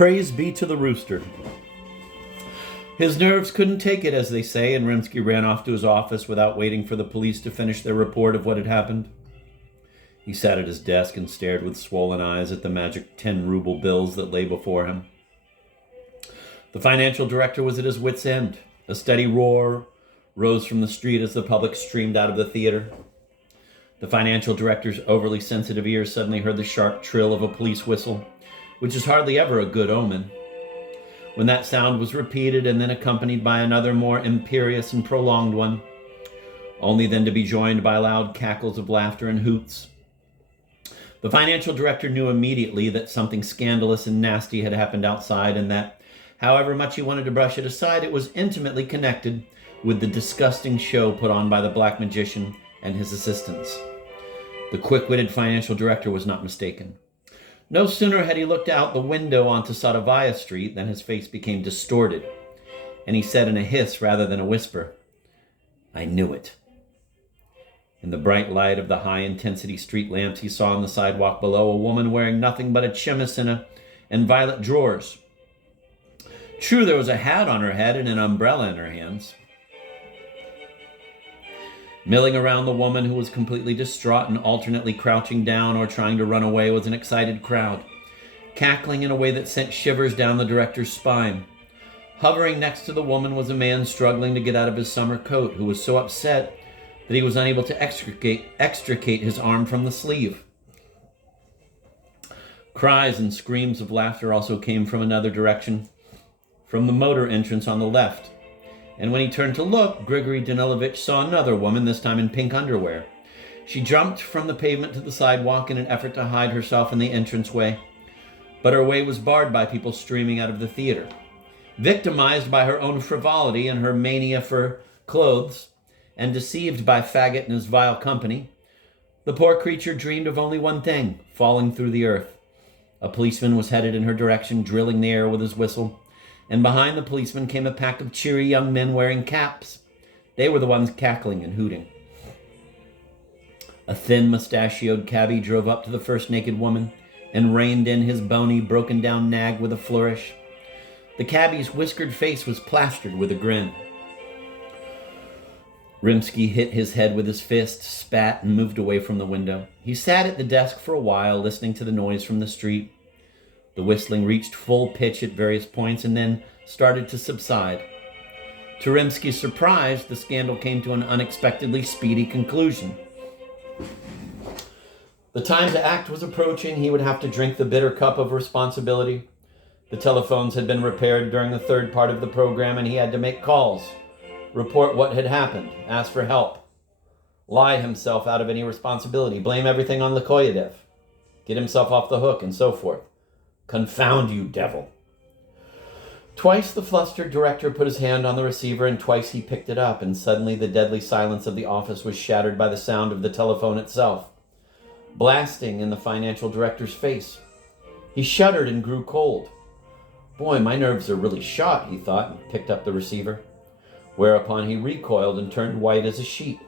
Praise be to the rooster. His nerves couldn't take it, as they say, and Rimsky ran off to his office without waiting for the police to finish their report of what had happened. He sat at his desk and stared with swollen eyes at the magic 10-ruble bills that lay before him. The financial director was at his wit's end. A steady roar rose from the street as the public streamed out of the theater. The financial director's overly sensitive ears suddenly heard the sharp trill of a police whistle, which is hardly ever a good omen. When that sound was repeated and then accompanied by another more imperious and prolonged one, only then to be joined by loud cackles of laughter and hoots. The financial director knew immediately that something scandalous and nasty had happened outside, and that, however much he wanted to brush it aside, it was intimately connected with the disgusting show put on by the black magician and his assistants. The quick-witted financial director was not mistaken. No sooner had he looked out the window onto Sadovaya Street than his face became distorted, and he said in a hiss rather than a whisper, "I knew it." In the bright light of the high-intensity street lamps, he saw on the sidewalk below a woman wearing nothing but a chemisina and violet drawers. True, there was a hat on her head and an umbrella in her hands. Milling around the woman, who was completely distraught and alternately crouching down or trying to run away, was an excited crowd, cackling in a way that sent shivers down the director's spine. Hovering next to the woman was a man struggling to get out of his summer coat, who was so upset that he was unable to extricate his arm from the sleeve. Cries and screams of laughter also came from another direction, from the motor entrance on the left. And when he turned to look, Grigory Danilovich saw another woman, this time in pink underwear. She jumped from the pavement to the sidewalk in an effort to hide herself in the entranceway, but her way was barred by people streaming out of the theater. Victimized by her own frivolity and her mania for clothes, and deceived by Faggot and his vile company, the poor creature dreamed of only one thing: falling through the earth. A policeman was headed in her direction, drilling the air with his whistle, and behind the policeman came a pack of cheery young men wearing caps. They were the ones cackling and hooting. A thin, mustachioed cabbie drove up to the first naked woman and reined in his bony, broken-down nag with a flourish. The cabbie's whiskered face was plastered with a grin. Rimsky hit his head with his fist, spat, and moved away from the window. He sat at the desk for a while, listening to the noise from the street. The whistling reached full pitch at various points and then started to subside. To Rimsky's surprise, the scandal came to an unexpectedly speedy conclusion. The time to act was approaching. He would have to drink the bitter cup of responsibility. The telephones had been repaired during the third part of the program, and he had to make calls, report what had happened, ask for help, lie himself out of any responsibility, blame everything on Lekoyedev, get himself off the hook, and so forth. Confound you, devil. Twice the flustered director put his hand on the receiver, and twice he picked it up, and suddenly the deadly silence of the office was shattered by the sound of the telephone itself, blasting in the financial director's face. He shuddered and grew cold. Boy, my nerves are really shot, he thought, and picked up the receiver, whereupon he recoiled and turned white as a sheet.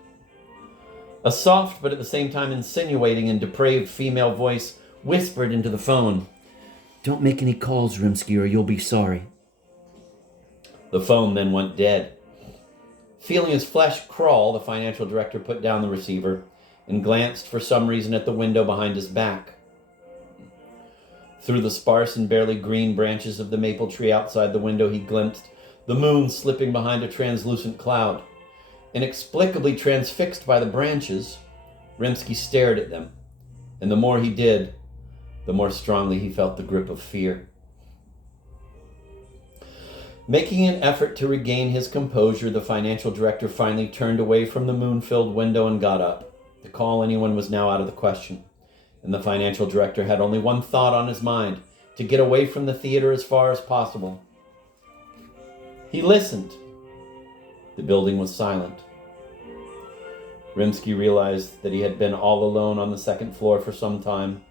A soft but at the same time insinuating and depraved female voice whispered into the phone, "Don't make any calls, Rimsky, or you'll be sorry." The phone then went dead. Feeling his flesh crawl, the financial director put down the receiver and glanced for some reason at the window behind his back. Through the sparse and barely green branches of the maple tree outside the window, he glimpsed the moon slipping behind a translucent cloud. Inexplicably transfixed by the branches, Rimsky stared at them, and the more he did, the more strongly he felt the grip of fear. Making an effort to regain his composure, the financial director finally turned away from the moon-filled window and got up. To call anyone was now out of the question, and the financial director had only one thought on his mind: to get away from the theater as far as possible. He listened. The building was silent. Rimsky realized that he had been all alone on the second floor for some time,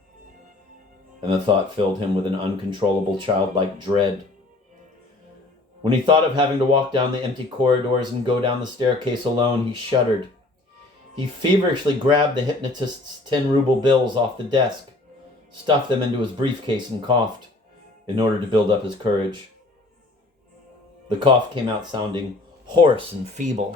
and the thought filled him with an uncontrollable childlike dread. When he thought of having to walk down the empty corridors and go down the staircase alone, he shuddered. He feverishly grabbed the hypnotist's 10-ruble bills off the desk, stuffed them into his briefcase, and coughed. in order to build up his courage. The cough came out sounding hoarse and feeble.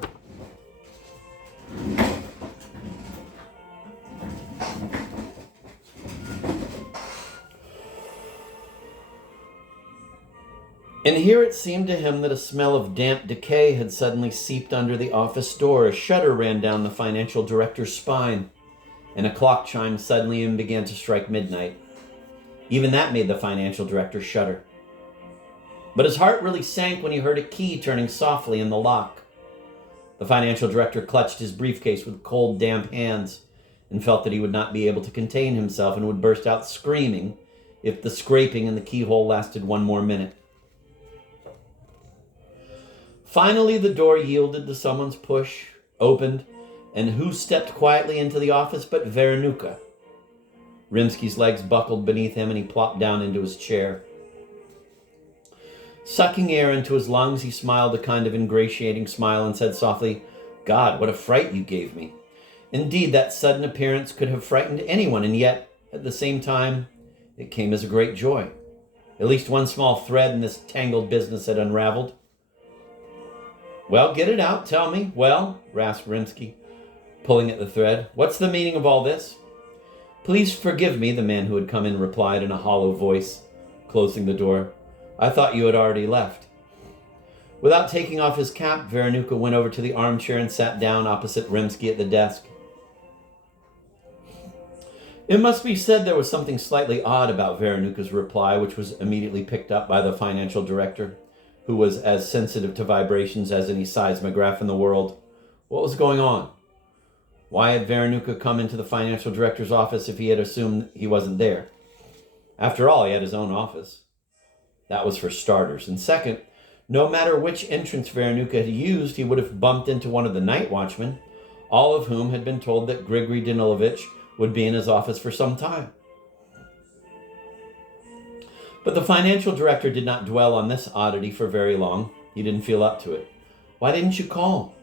And here it seemed to him that a smell of damp decay had suddenly seeped under the office door. A shudder ran down the financial director's spine, and a clock chimed suddenly and began to strike midnight. Even that made the financial director shudder. But his heart really sank when he heard a key turning softly in the lock. The financial director clutched his briefcase with cold, damp hands and felt that he would not be able to contain himself and would burst out screaming if the scraping in the keyhole lasted one more minute. Finally, the door yielded to someone's push, opened, and who stepped quietly into the office but Veronuka. Rimsky's legs buckled beneath him and he plopped down into his chair. Sucking air into his lungs, he smiled a kind of ingratiating smile and said softly, "God, what a fright you gave me. Indeed, that sudden appearance could have frightened anyone, and yet, at the same time, it came as a great joy. At least one small thread in this tangled business had unraveled." "Well, get it out, tell me." "Well," rasped Rimsky, pulling at the thread, "what's the meaning of all this?" "Please forgive me," the man who had come in replied in a hollow voice, closing the door. "I thought you had already left." Without taking off his cap, Veronuka went over to the armchair and sat down opposite Rimsky at the desk. It must be said there was something slightly odd about Veronuka's reply, which was immediately picked up by the financial director, who was as sensitive to vibrations as any seismograph in the world. What was going on? Why had Veronuka come into the financial director's office if he had assumed he wasn't there? After all, he had his own office. That was for starters. And second, no matter which entrance Veronuka had used, he would have bumped into one of the night watchmen, all of whom had been told that Grigory Danilovich would be in his office for some time. But the financial director did not dwell on this oddity for very long. He didn't feel up to it. "Why didn't you call?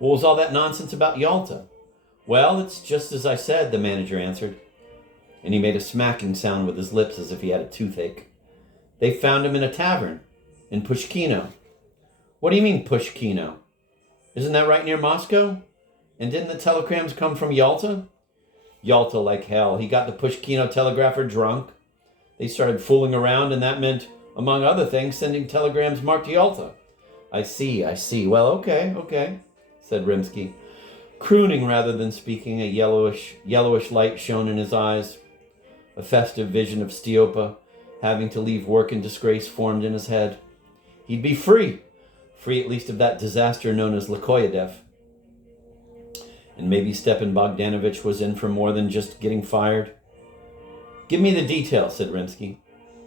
What was all that nonsense about Yalta?" "Well, it's just as I said," the manager answered. And he made a smacking sound with his lips as if he had a toothache. "They found him in a tavern in Pushkino." "What do you mean, Pushkino? Isn't that right near Moscow? And didn't the telegrams come from Yalta?" "Yalta like hell. He got the Pushkino telegrapher drunk. They started fooling around, and that meant, among other things, sending telegrams marked Yalta." I see. Well, okay, said Rimsky, crooning rather than speaking. A yellowish light shone in his eyes. A festive vision of Stiopa having to leave work in disgrace formed in his head. He'd be free at least of that disaster known as Lekoyadev. And maybe Stepan Bogdanovich was in for more than just getting fired. "Give me the details," said Rimsky,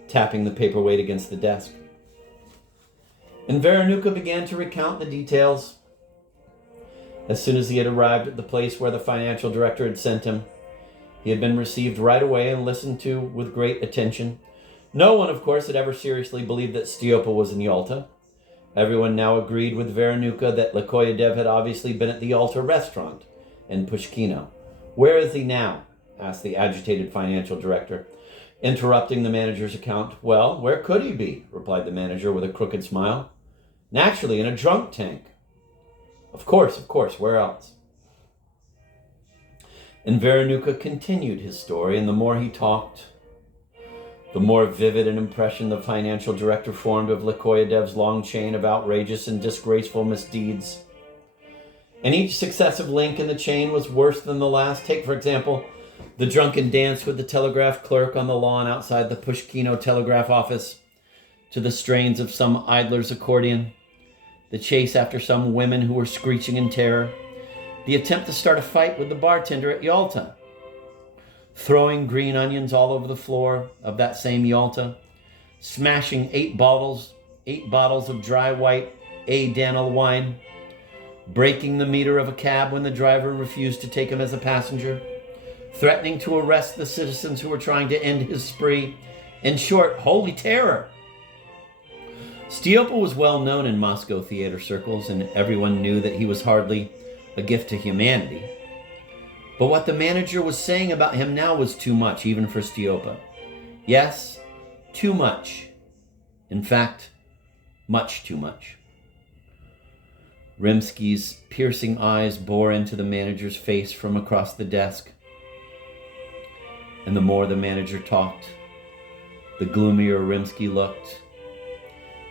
tapping the paperweight against the desk. And Veronuka began to recount the details. As soon as he had arrived at the place where the financial director had sent him, he had been received right away and listened to with great attention. No one, of course, had ever seriously believed that Stiopa was in Yalta. Everyone now agreed with Veronuka that Lekoyadev had obviously been at the Yalta restaurant in Pushkino. "Where is he now?" asked the agitated financial director, interrupting the manager's account. "Well, where could he be?" replied the manager with a crooked smile. "Naturally, in a drunk tank." Of course, where else?" And Veronuka continued his story, and the more he talked, the more vivid an impression the financial director formed of Lekoyadev's long chain of outrageous and disgraceful misdeeds. And each successive link in the chain was worse than the last. Take, for example, the drunken dance with the telegraph clerk on the lawn outside the Pushkino telegraph office, to the strains of some idler's accordion, the chase after some women who were screeching in terror, the attempt to start a fight with the bartender at Yalta, throwing green onions all over the floor of that same Yalta, smashing eight bottles of dry white Danil wine, breaking the meter of a cab when the driver refused to take him as a passenger, threatening to arrest the citizens who were trying to end his spree. In short, holy terror. Stiopa was well known in Moscow theater circles, and everyone knew that he was hardly a gift to humanity. But what the manager was saying about him now was too much, even for Stiopa. Yes, Too much. In fact, much too much. Rimsky's piercing eyes bore into the manager's face from across the desk. And the more the manager talked, the gloomier Rimsky looked.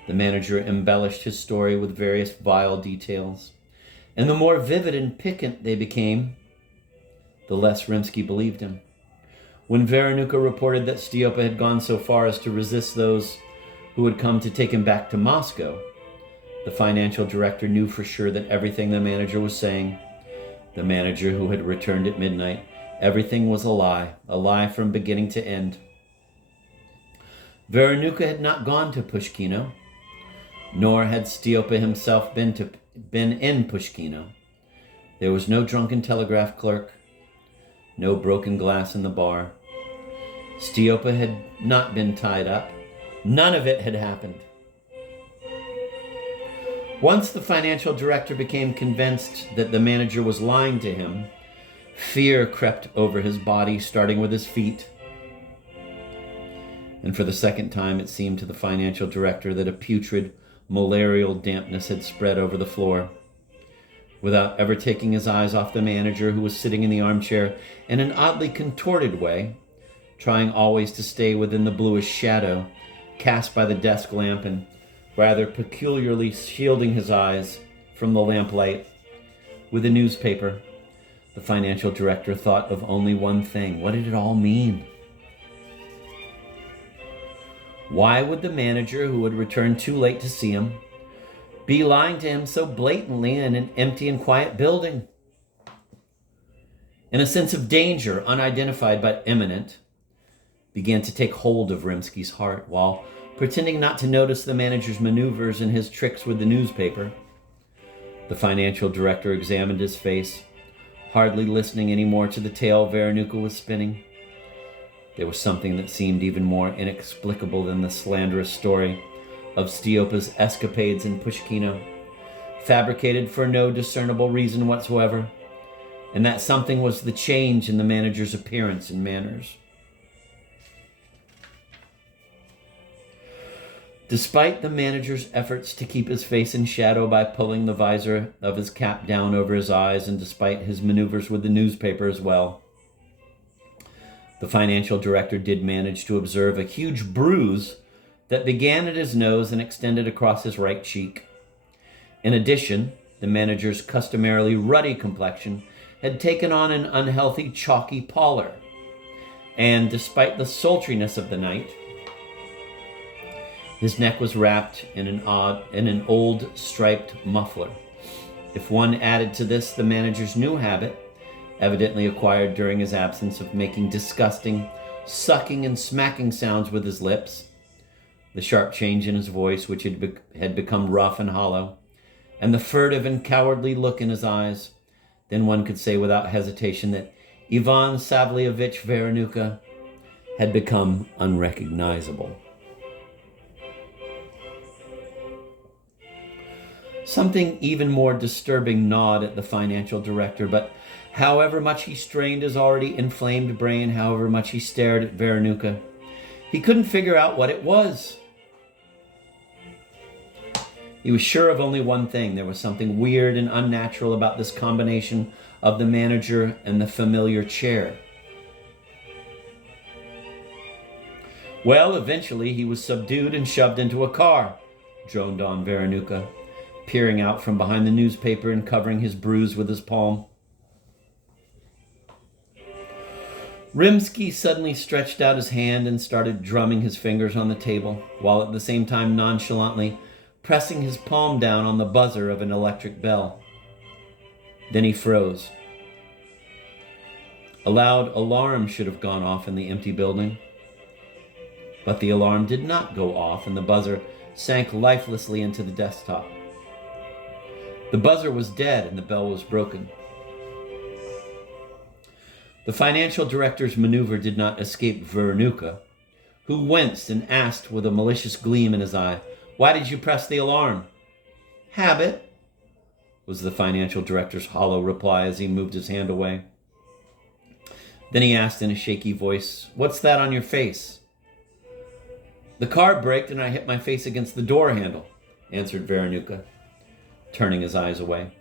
The manager embellished his story with various vile details, and the more vivid and piquant they became, the less Rimsky believed him. When Veronika reported that Stiopa had gone so far as to resist those who had come to take him back to Moscow, the financial director knew for sure that everything the manager was saying, the manager who had returned at midnight, everything was a lie from beginning to end. Veronika had not gone to Pushkino, nor had Stiopa himself been in Pushkino. There was no drunken telegraph clerk, no broken glass in the bar. Stiopa had not been tied up. None of it had happened. Once the financial director became convinced that the manager was lying to him, fear crept over his body, starting with his feet. And for the second time, it seemed to the financial director that a putrid, malarial dampness had spread over the floor. Without ever taking his eyes off the manager, who was sitting in the armchair in an oddly contorted way, trying always to stay within the bluish shadow cast by the desk lamp and rather peculiarly shielding his eyes from the lamplight, with a newspaper, the financial director thought of only one thing. What did it all mean? Why would the manager, who had returned too late to see him, be lying to him so blatantly in an empty and quiet building? And a sense of danger, unidentified but imminent, began to take hold of Rimsky's heart. While pretending not to notice the manager's maneuvers and his tricks with the newspaper, the financial director examined his face, hardly listening anymore to the tale Veronika was spinning. There was something that seemed even more inexplicable than the slanderous story of Stiopa's escapades in Pushkino, fabricated for no discernible reason whatsoever, and that something was the change in the manager's appearance and manners. Despite the manager's efforts to keep his face in shadow by pulling the visor of his cap down over his eyes, and despite his maneuvers with the newspaper as well, the financial director did manage to observe a huge bruise that began at his nose and extended across his right cheek. In addition, the manager's customarily ruddy complexion had taken on an unhealthy, chalky pallor, and despite the sultriness of the night, his neck was wrapped in an old striped muffler. If one added to this the manager's new habit, evidently acquired during his absence, of making disgusting, sucking and smacking sounds with his lips, the sharp change in his voice, which had become rough and hollow, and the furtive and cowardly look in his eyes, then one could say without hesitation that Ivan Savlyevich Veronika had become unrecognizable. Something even more disturbing gnawed at the financial director, but however much he strained his already inflamed brain, however much he stared at Veronika, he couldn't figure out what it was. He was sure of only one thing. There was something weird and unnatural about this combination of the manager and the familiar chair. Well, eventually he was subdued and shoved into a car, droned on Veronika, peering out from behind the newspaper and covering his bruise with his palm. Rimsky suddenly stretched out his hand and started drumming his fingers on the table, while at the same time nonchalantly pressing his palm down on the buzzer of an electric bell. Then he froze. A loud alarm should have gone off in the empty building, but the alarm did not go off, and the buzzer sank lifelessly into the desktop. The buzzer was dead and the bell was broken. The financial director's maneuver did not escape Veronika, who winced and asked with a malicious gleam in his eye, "Why did you press the alarm?" "Habit," was the financial director's hollow reply as he moved his hand away. Then he asked in a shaky voice, "What's that on your face?" The car braked and I hit my face against the door handle, answered Veronica, turning his eyes away.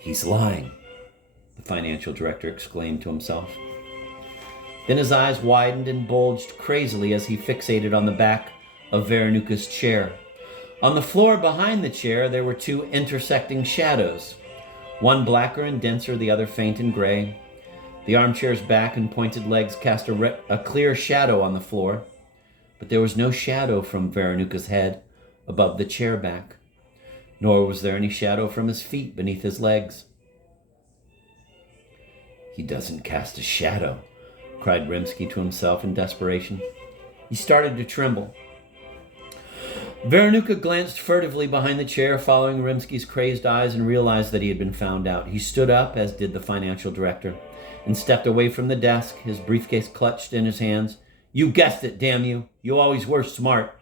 He's lying, the financial director exclaimed to himself. Then his eyes widened and bulged crazily as he fixated on the back of Veronica's chair. On the floor behind the chair, there were two intersecting shadows, one blacker and denser, the other faint and gray. The armchair's back and pointed legs cast a clear shadow on the floor, but there was no shadow from Veronica's head above the chair back, nor was there any shadow from his feet beneath his legs. He doesn't cast a shadow, cried Rimsky to himself in desperation. He started to tremble. Veronica glanced furtively behind the chair, following Rimsky's crazed eyes, and realized that he had been found out. He stood up, as did the financial director, and stepped away from the desk, his briefcase clutched in his hands. You guessed it, damn you. You always were smart,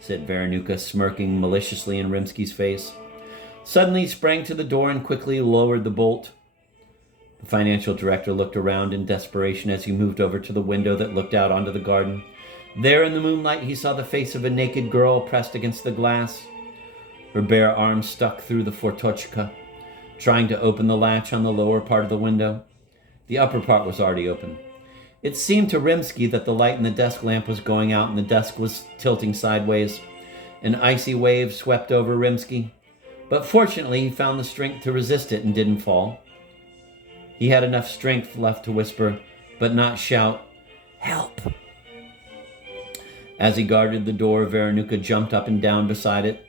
said Veronica, smirking maliciously in Rimsky's face. Suddenly he sprang to the door and quickly lowered the bolt. The financial director looked around in desperation as he moved over to the window that looked out onto the garden. There in the moonlight, he saw the face of a naked girl pressed against the glass. Her bare arms stuck through the fortochka, trying to open the latch on the lower part of the window. The upper part was already open. It seemed to Rimsky that the light in the desk lamp was going out and the desk was tilting sideways. An icy wave swept over Rimsky, but fortunately he found the strength to resist it and didn't fall. He had enough strength left to whisper, but not shout, "Help!" As he guarded the door, Veronica jumped up and down beside it,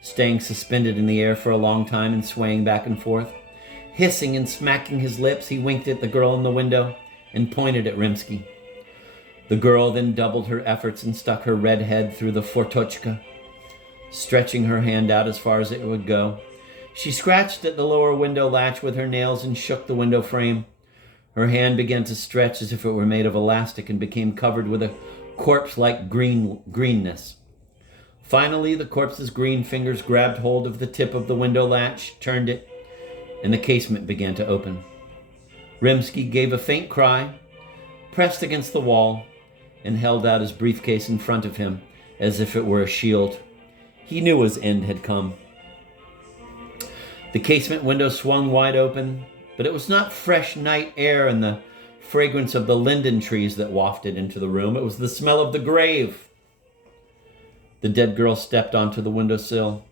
staying suspended in the air for a long time and swaying back and forth. Hissing and smacking his lips, he winked at the girl in the window and pointed at Rimsky. The girl then doubled her efforts and stuck her red head through the fortochka, stretching her hand out as far as it would go. She scratched at the lower window latch with her nails and shook the window frame. Her hand began to stretch as if it were made of elastic and became covered with a corpse-like greenness. Finally, the corpse's green fingers grabbed hold of the tip of the window latch, turned it, and the casement began to open. Rimsky gave a faint cry, pressed against the wall, and held out his briefcase in front of him as if it were a shield. He knew his end had come. The casement window swung wide open, but it was not fresh night air and the fragrance of the linden trees that wafted into the room. It was the smell of the grave. The dead girl stepped onto the windowsill,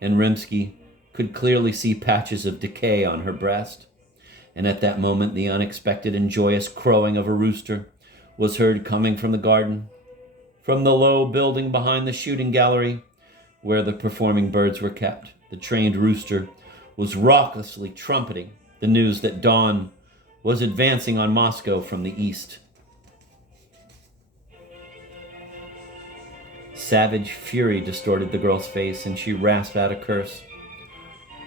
and Rimsky could clearly see patches of decay on her breast. And at that moment, the unexpected and joyous crowing of a rooster was heard coming from the garden, from the low building behind the shooting gallery where the performing birds were kept. The trained rooster was raucously trumpeting the news that dawn was advancing on Moscow from the east. Savage fury distorted the girl's face, and she rasped out a curse.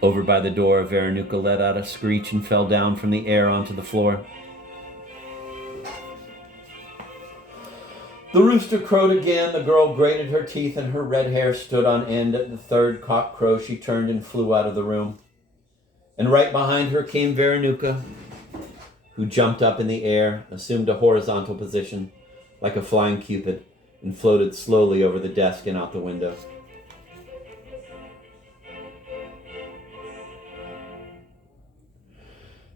Over by the door, Veronica let out a screech and fell down from the air onto the floor. The rooster crowed again. The girl grated her teeth and her red hair stood on end. At the third cock crow, she turned and flew out of the room. And right behind her came Veronica, who jumped up in the air, assumed a horizontal position like a flying cupid, and floated slowly over the desk and out the window.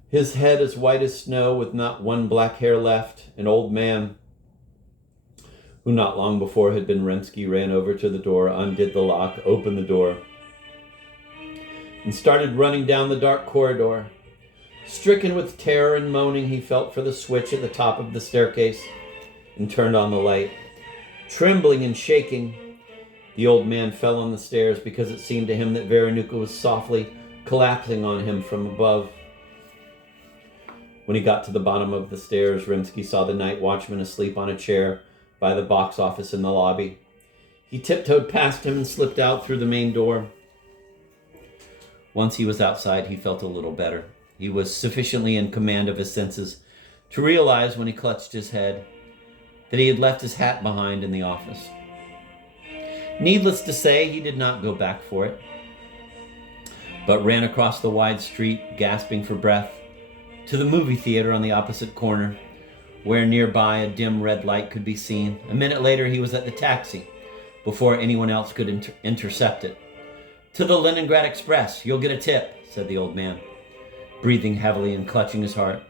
His head as white as snow, with not one black hair left, an old man, who not long before had been Rimsky, ran over to the door, undid the lock, opened the door, and started running down the dark corridor. Stricken with terror and moaning, he felt for the switch at the top of the staircase and turned on the light. Trembling and shaking, the old man fell on the stairs because it seemed to him that Veronica was softly collapsing on him from above. When he got to the bottom of the stairs, Rimsky saw the night watchman asleep on a chair by the box office in the lobby. He tiptoed past him and slipped out through the main door. Once he was outside, he felt a little better. He was sufficiently in command of his senses to realize, when he clutched his head, that he had left his hat behind in the office. Needless to say, he did not go back for it, but ran across the wide street, gasping for breath, to the movie theater on the opposite corner, where nearby a dim red light could be seen. A minute later, he was at the taxi, before anyone else could intercept it. "To the Leningrad Express. You'll get a tip," said the old man, breathing heavily and clutching his heart.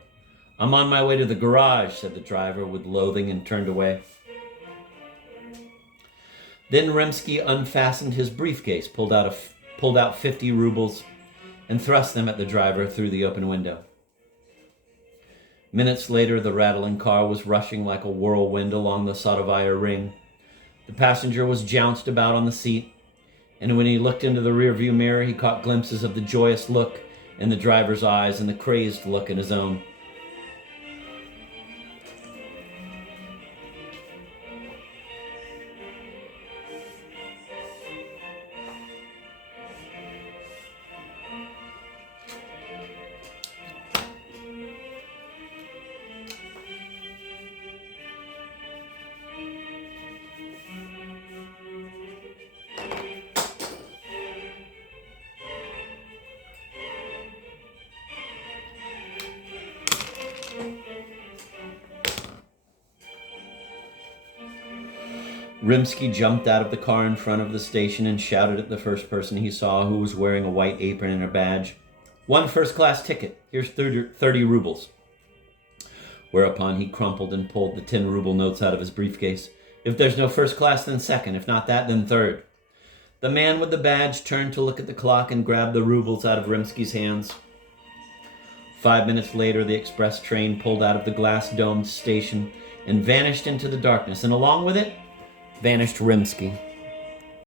"I'm on my way to the garage," said the driver with loathing, and turned away. Then Rimsky unfastened his briefcase, pulled out 50 rubles, and thrust them at the driver through the open window. Minutes later, the rattling car was rushing like a whirlwind along the Sadovaya ring. The passenger was jounced about on the seat, and when he looked into the rearview mirror, he caught glimpses of the joyous look in the driver's eyes and the crazed look in his own. Rimsky jumped out of the car in front of the station and shouted at the first person he saw, who was wearing a white apron and a badge, "One first-class ticket. Here's 30 rubles. Whereupon he crumpled and pulled the 10-ruble notes out of his briefcase. "If there's no first class, then second. If not that, then third." The man with the badge turned to look at the clock and grabbed the rubles out of Rimsky's hands. 5 minutes later, the express train pulled out of the glass-domed station and vanished into the darkness, and along with it, vanished Rimsky.